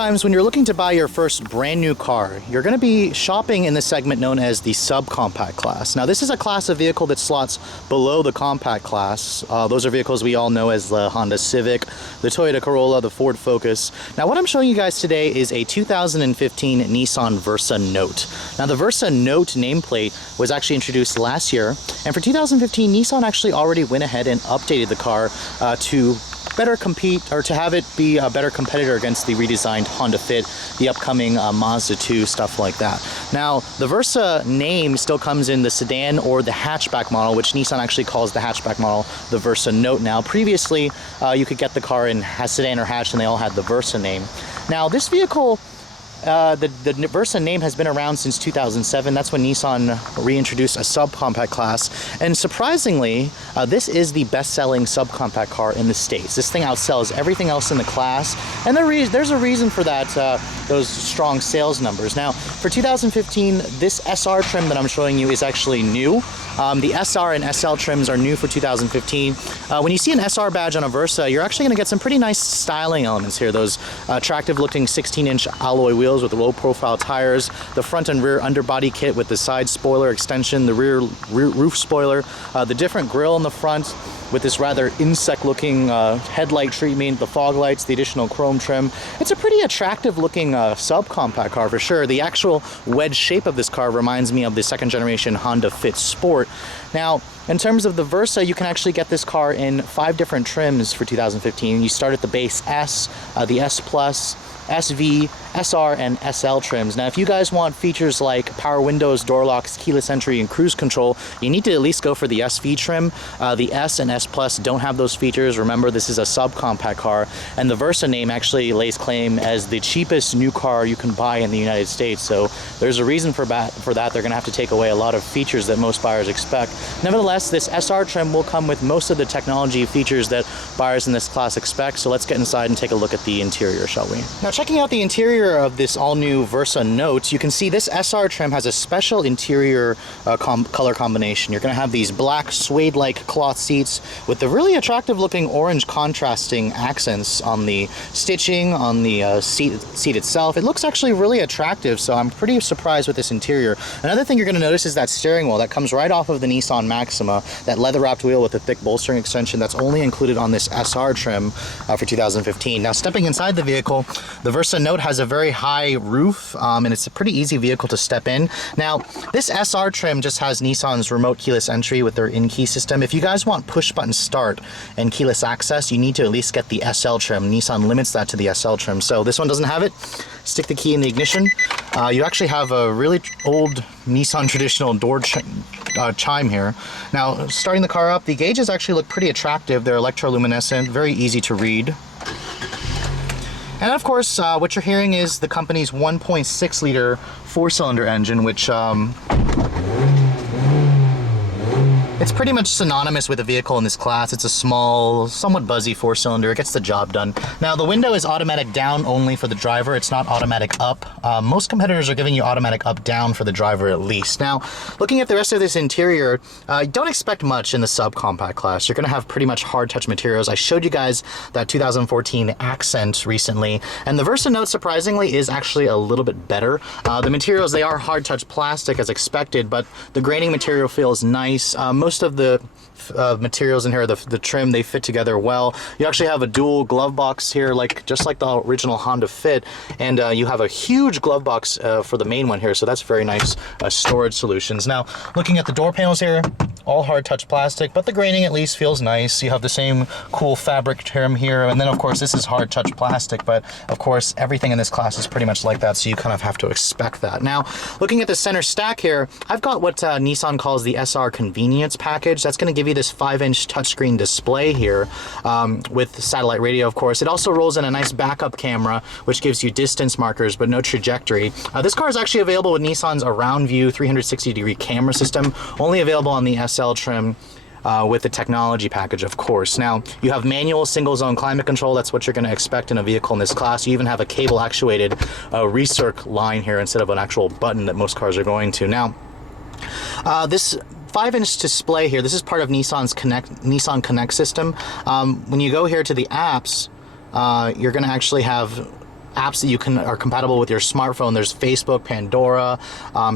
Oftentimes, when you're looking to buy your first brand new car, you're going to be shopping in the segment known as the subcompact class. Now, this is a class of vehicle that slots below the compact class. Those are vehicles we all know as the Honda Civic, the Toyota Corolla, the Ford Focus. Now, what I'm showing you guys today is a 2015 Nissan Versa Note. Now, the Versa Note nameplate was actually introduced last year, and for 2015, Nissan actually already went ahead and updated the car to better compete, or to have it be a better competitor against the redesigned Honda Fit, the upcoming Mazda 2, stuff like that. Now, the Versa name still comes in the sedan or the hatchback model, which Nissan actually calls the hatchback model the Versa Note now. Previously, you could get the car in sedan or hatch, and they all had the Versa name. Now, this vehicle, the Versa name has been around since 2007. That's when Nissan reintroduced a subcompact class. And surprisingly, this is the best-selling subcompact car in the States. This thing outsells everything else in the class. And there's a reason for that, those strong sales numbers. Now, for 2015, this SR trim that I'm showing you is actually new. The SR and SL trims are new for 2015. When you see an SR badge on a Versa, you're actually going to get some pretty nice styling elements here. Those attractive-looking 16-inch alloy wheels with low-profile tires, the front and rear underbody kit with the side spoiler extension, the rear roof spoiler, the different grille in the front with this rather insect-looking headlight treatment, the fog lights, the additional chrome trim. It's a pretty attractive-looking subcompact car for sure. The actual wedge shape of this car reminds me of the second-generation Honda Fit Sport. Now, in terms of the Versa, you can actually get this car in 5 different trims for 2015. You start at the base S, the S Plus, SV, SR, and SL trims. Now, if you guys want features like power windows, door locks, keyless entry, and cruise control, you need to at least go for the SV trim. The S and S Plus don't have those features. Remember, this is a subcompact car, and the Versa name actually lays claim as the cheapest new car you can buy in the United States. So there's a reason for that. They're going to have to take away a lot of features that most buyers expect. Nevertheless, this SR trim will come with most of the technology features that buyers in this class expect. So let's get inside and take a look at the interior, shall we? Now, checking out the interior of this all-new Versa Note, you can see this SR trim has a special interior color combination. You're going to have these black suede-like cloth seats with the really attractive-looking orange contrasting accents on the stitching, on the seat itself. It looks actually really attractive, so I'm pretty surprised with this interior. Another thing you're going to notice is that steering wheel that comes right off of the Nissan Maxima, that leather-wrapped wheel with a thick bolstering extension that's only included on this SR trim for 2015. Now, stepping inside the vehicle, the Versa Note has a very high roof, and it's a pretty easy vehicle to step in. Now, this SR trim just has Nissan's remote keyless entry with their in-key system. If you guys want push-button start and keyless access, you need to at least get the SL trim. Nissan limits that to the SL trim, so this one doesn't have it. Stick the key in the ignition. You actually have a really old Nissan traditional door chime here. Now, starting the car up, the gauges actually look pretty attractive. They're electroluminescent, very easy to read. And of course, what you're hearing is the company's 1.6 liter 4-cylinder engine, which it's pretty much synonymous with a vehicle in this class. It's a small, somewhat buzzy 4-cylinder. It gets the job done. Now, the window is automatic down only for the driver. It's not automatic up. Most competitors are giving you automatic up down for the driver at least. Now, looking at the rest of this interior, don't expect much in the subcompact class. You're going to have pretty much hard touch materials. I showed you guys that 2014 Accent recently, and the Versa Note, surprisingly, is actually a little bit better. The materials, they are hard touch plastic as expected, but the graining material feels nice. Most of the materials in here, the trim, they fit together well. You actually have a dual glove box here, just like the original Honda Fit, and you have a huge glove box for the main one here, so that's very nice storage solutions. Now, looking at the door panels here, all hard touch plastic, but the graining at least feels nice. You have the same cool fabric trim here, and then of course this is hard touch plastic, but of course everything in this class is pretty much like that, so you kind of have to expect that. Now, looking at the center stack here, I've got what Nissan calls the SR Convenience package. That's going to give you this 5-inch touchscreen display here with satellite radio, of course. It also rolls in a nice backup camera, which gives you distance markers, but no trajectory. This car is actually available with Nissan's Around View 360-degree camera system, only available on the SL trim with the technology package, of course. Now, you have manual single-zone climate control. That's what you're going to expect in a vehicle in this class. You even have a cable-actuated recirc line here instead of an actual button that most cars are going to. Now, this 5-inch display here, this is part of Nissan's Nissan Connect system. When you go here to the apps, you're going to actually have apps that you can are compatible with your smartphone. There's Facebook, Pandora,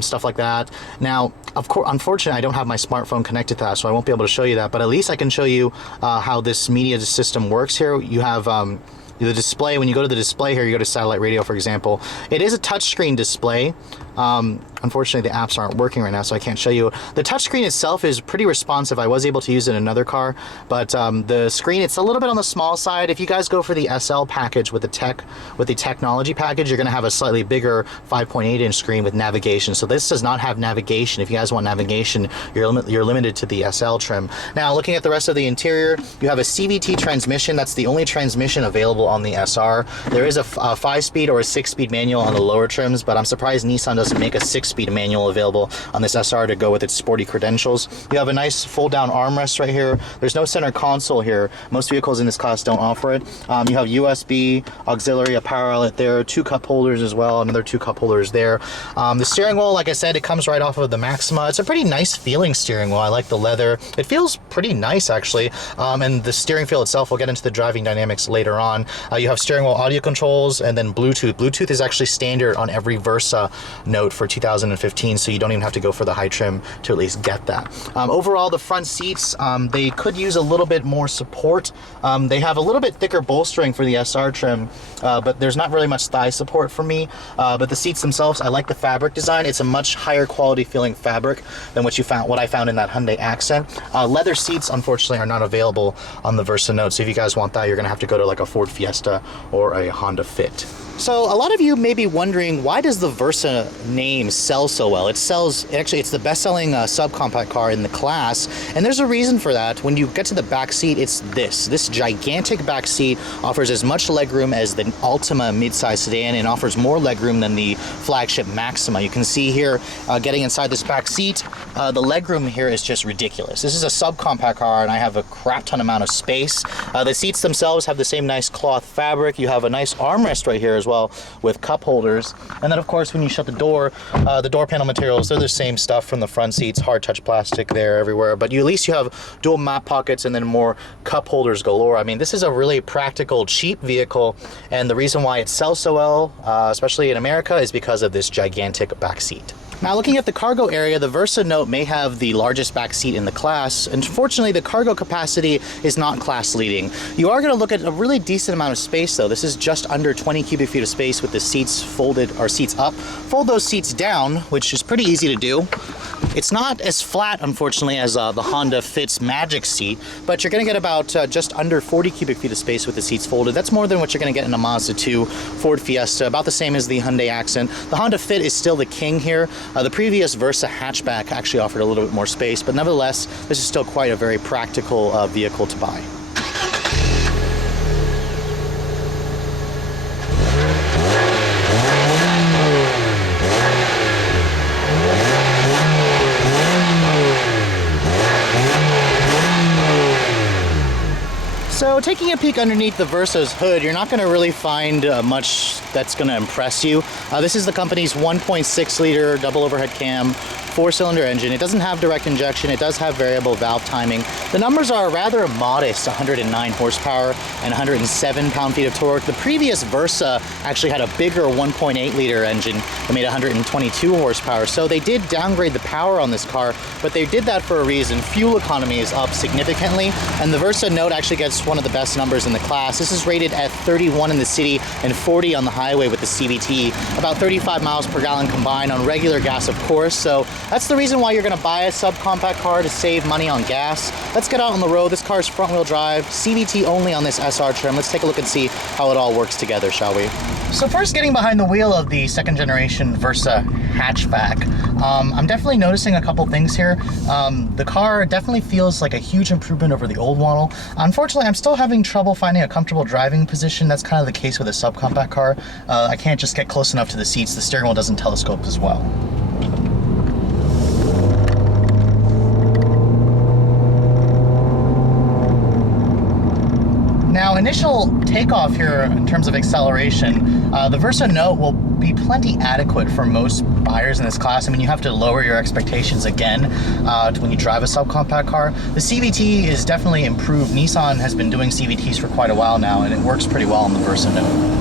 stuff like that. Now, of course, unfortunately, I don't have my smartphone connected to that, so I won't be able to show you that. But at least I can show you how this media system works here. You have the display. When you go to the display here, you go to satellite radio, for example. It is a touchscreen display. Unfortunately, the apps aren't working right now, so I can't show you. The touchscreen itself is pretty responsive. I was able to use it in another car, but the screen, it's a little bit on the small side. If you guys go for the SL package with the technology package, you're going to have a slightly bigger 5.8-inch screen with navigation. So this does not have navigation. If you guys want navigation, you're limited to the SL trim. Now, looking at the rest of the interior, you have a CVT transmission. That's the only transmission available on the SR. There is a 5-speed or a 6-speed manual on the lower trims, but I'm surprised Nissan doesn't make a 6-speed manual available on this SR to go with its sporty credentials. You have a nice fold-down armrest right here. There's no center console here. Most vehicles in this class don't offer it. You have USB, auxiliary, a power outlet there, 2 cup holders as well, another 2 cup holders there. The steering wheel, like I said, it comes right off of the Maxima. It's a pretty nice feeling steering wheel. I like the leather. It feels pretty nice, actually. And the steering feel itself, we'll get into the driving dynamics later on. You have steering wheel audio controls and then Bluetooth. Bluetooth is actually standard on every Versa Note for 2015, so you don't even have to go for the high trim to at least get that. Overall, the front seats, they could use a little bit more support. They have a little bit thicker bolstering for the SR trim, but there's not really much thigh support for me. But the seats themselves, I like the fabric design. It's a much higher quality feeling fabric than what I found in that Hyundai Accent. Leather seats, unfortunately, are not available on the Versa Note, so if you guys want that, you're gonna have to go to like a Ford Fiesta or a Honda Fit. So a lot of you may be wondering, why does the Versa name sell so well? It's the best-selling subcompact car in the class, and there's a reason for that. When you get to the back seat, it's this gigantic back seat offers as much legroom as the Altima midsize sedan and offers more legroom than the flagship Maxima. You can see here, getting inside this back seat, the legroom here is just ridiculous. This is a subcompact car, and I have a crap ton amount of space. The seats themselves have the same nice cloth fabric. You have a nice armrest right here as well with cup holders, and then of course when you shut the door panel materials, they're the same stuff from the front seats, hard touch plastic there everywhere, but at least you have dual map pockets and then more cup holders galore. I mean, this is a really practical, cheap vehicle, and the reason why it sells so well, especially in America, is because of this gigantic back seat. Now, looking at the cargo area, the Versa Note may have the largest back seat in the class. Unfortunately, the cargo capacity is not class leading. You are going to look at a really decent amount of space, though. This is just under 20 cubic feet of space with the seats folded, or seats up. Fold those seats down, which is pretty easy to do. It's not as flat, unfortunately, as the Honda Fit's Magic seat, but you're going to get about just under 40 cubic feet of space with the seats folded. That's more than what you're going to get in a Mazda 2, Ford Fiesta, about the same as the Hyundai Accent. The Honda Fit is still the king here. The previous Versa hatchback actually offered a little bit more space, but nevertheless, this is still quite a very practical vehicle to buy. So taking a peek underneath the Versa's hood, you're not going to really find much that's going to impress you. This is the company's 1.6 liter double overhead cam 4-cylinder engine. It doesn't have direct injection. It does have variable valve timing. The numbers are rather modest, 109 horsepower and 107 pound-feet of torque. The previous Versa actually had a bigger 1.8 liter engine that made 122 horsepower. So they did downgrade the power on this car, but they did that for a reason. Fuel economy is up significantly, and the Versa Note actually gets one of the best numbers in the class. This is rated at 31 in the city and 40 on the highway with the CVT, about 35 miles per gallon combined on regular gas, of course. So that's the reason why you're going to buy a subcompact car, to save money on gas. Let's get out on the road. This car is front-wheel drive, CVT only on this SR trim. Let's take a look and see how it all works together, shall we? So first, getting behind the wheel of the second-generation Versa hatchback, I'm definitely noticing a couple things here. The car definitely feels like a huge improvement over the old model. Unfortunately, I'm still having trouble finding a comfortable driving position. That's kind of the case with a subcompact car. I can't just get close enough to the seats. The steering wheel doesn't telescope as well. Now, initial takeoff here in terms of acceleration, the Versa Note will be plenty adequate for most buyers in this class. I mean, you have to lower your expectations again when you drive a subcompact car. The CVT is definitely improved. Nissan has been doing CVTs for quite a while now, and it works pretty well on the Versa Note.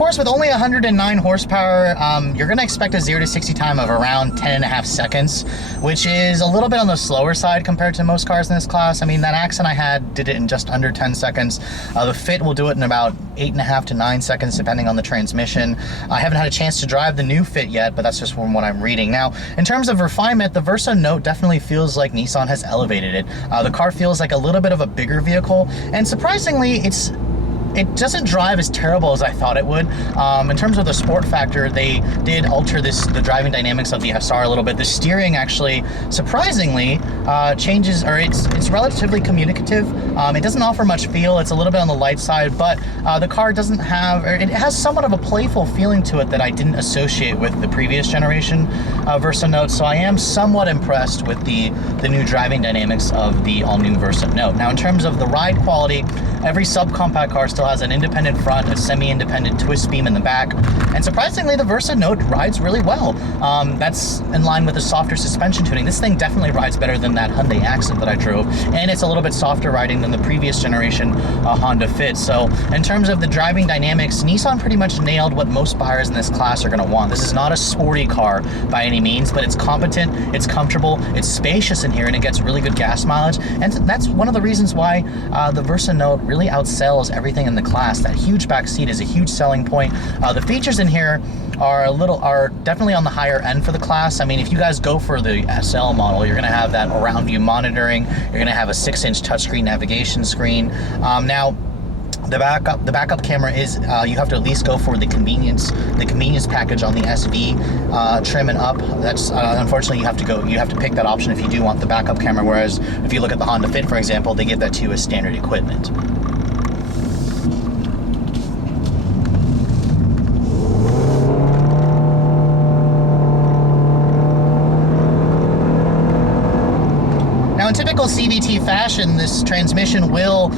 course, with only 109 horsepower, you're going to expect a 0 to 60 time of around 10.5 seconds, which is a little bit on the slower side compared to most cars in this class. I mean, that Accent I had did it in just under 10 seconds. The Fit will do it in about 8.5 to 9 seconds, depending on the transmission. I haven't had a chance to drive the new Fit yet, but that's just from what I'm reading. Now, in terms of refinement, the Versa Note definitely feels like Nissan has elevated it. The car feels like a little bit of a bigger vehicle, and surprisingly, it doesn't drive as terrible as I thought it would. In terms of the sport factor, they did alter the driving dynamics of the SR a little bit. The steering actually, surprisingly, changes, or it's relatively communicative. It doesn't offer much feel. It's a little bit on the light side, but the car doesn't have, or it has somewhat of a playful feeling to it that I didn't associate with the previous generation Versa Note. So I am somewhat impressed with the new driving dynamics of the all-new Versa Note. Now, in terms of the ride quality, every subcompact car still has an independent front, a semi-independent twist beam in the back, and surprisingly, the Versa Note rides really well. That's in line with the softer suspension tuning. This thing definitely rides better than that Hyundai Accent that I drove, and it's a little bit softer riding than the previous generation Honda Fit. So in terms of the driving dynamics, Nissan pretty much nailed what most buyers in this class are going to want. This is not a sporty car by any means, but it's competent, it's comfortable, it's spacious in here, and it gets really good gas mileage. And that's one of the reasons why the Versa Note really outsells everything in the class. That huge back seat is a huge selling point. The features in here are definitely on the higher end for the class. I mean, if you guys go for the SL model, you're going to have that around view monitoring. You're going to have a 6-inch touchscreen navigation screen. Now, the backup camera is you have to at least go for the convenience package on the SV trim and up. That's unfortunately you have to pick that option if you do want the backup camera. Whereas if you look at the Honda Fit, for example, they give that to you as standard equipment. In typical CVT fashion, this transmission will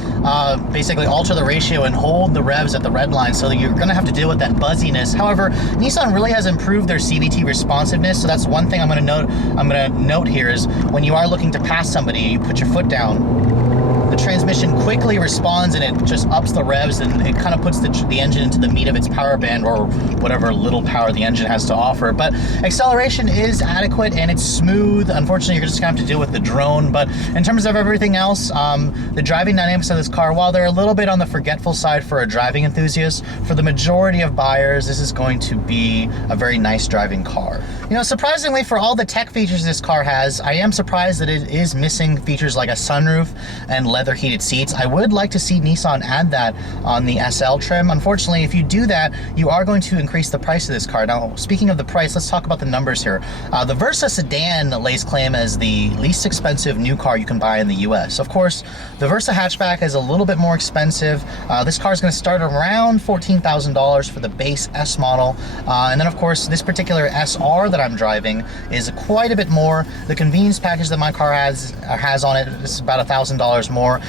basically alter the ratio and hold the revs at the Redline, so you're going to have to deal with that buzziness. However, Nissan really has improved their CVT responsiveness, so that's one thing I'm going to note here is when you are looking to pass somebody, you put your foot down, the transmission quickly responds and it just ups the revs, and it kind of puts the engine into the meat of its power band, or whatever little power the engine has to offer. But acceleration is adequate and it's smooth. Unfortunately, you're just gonna have to deal with the drone. But in terms of everything else, the driving dynamics of this car, while they're a little bit on the forgetful side for a driving enthusiast, for the majority of buyers, this is going to be a very nice driving car. You know, surprisingly, for all the tech features this car has, I am surprised that it is missing features like a sunroof and leather heated seats. I would like to see Nissan add that on the SL trim. Unfortunately, if you do that, you are going to increase the price of this car. Now, speaking of the price, let's talk about the numbers here. The Versa sedan lays claim as the least expensive new car you can buy in the US. Of course, the Versa hatchback is a little bit more expensive. This car is going to start around $14,000 for the base S model. And then, of course, this particular SR that I'm driving is quite a bit more. The convenience package that my car has on it is about $1,000 more.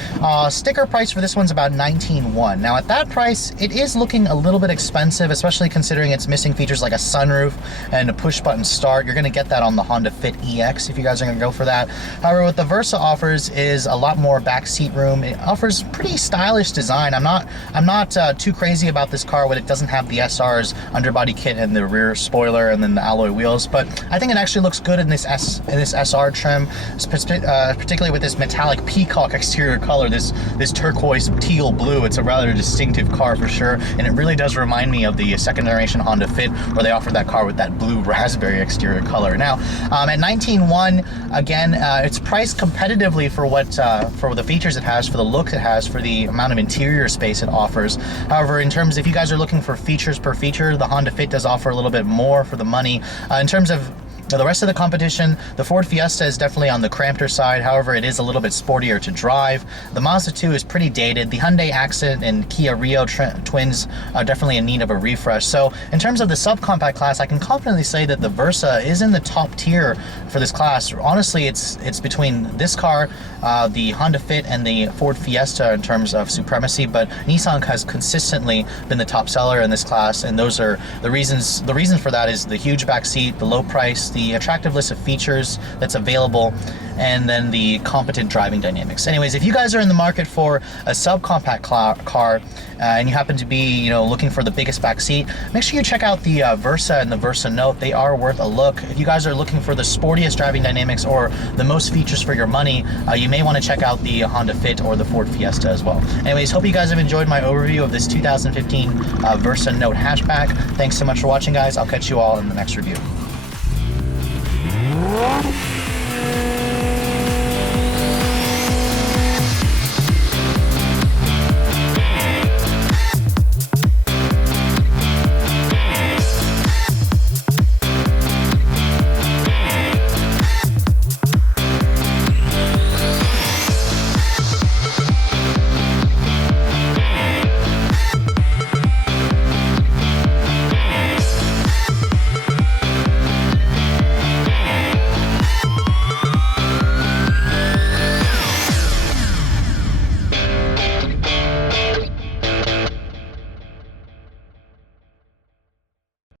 Sticker price for this one's about $19,100. Now, at that price, it is looking a little bit expensive, especially considering it's missing features like a sunroof and a push-button start. You're going to get that on the Honda Fit EX if you guys are going to go for that. However, what the Versa offers is a lot more back seat room. It offers pretty stylish design. I'm not too crazy about this car when it doesn't have the SR's underbody kit and the rear spoiler and then the alloy wheels, but I think it actually looks good in this SR trim, particularly with this metallic peacock exterior color, this turquoise teal blue. It's a rather distinctive car for sure, and it really does remind me of the second generation Honda Fit, where they offered that car with that blue raspberry exterior color. Now, at $19,100, again, it's priced competitively for the features it has, for the look it has, for the amount of interior space it offers. However, in terms, if you guys are looking for features per feature, the Honda Fit does offer a little bit more for the money. In terms of the rest of the competition, the Ford Fiesta is definitely on the cramped side. However, it is a little bit sportier to drive. The Mazda 2 is pretty dated. The Hyundai Accent and Kia Rio twins are definitely in need of a refresh. So in terms of the subcompact class, I can confidently say that the Versa is in the top tier for this class. Honestly, it's between this car, the Honda Fit, and the Ford Fiesta in terms of supremacy, but Nissan has consistently been the top seller in this class, and those are the reasons. The reason for that is the huge back seat, the low price, the the attractive list of features that's available, and then the competent driving dynamics. Anyways, if you guys are in the market for a subcompact car and you happen to be, looking for the biggest back seat, make sure you check out the Versa and the Versa Note. They are worth a look. If you guys are looking for the sportiest driving dynamics or the most features for your money, you may want to check out the Honda Fit or the Ford Fiesta as well. Anyways, hope you guys have enjoyed my overview of this 2015 Versa Note hatchback. Thanks so much for watching, guys. I'll catch you all in the next review.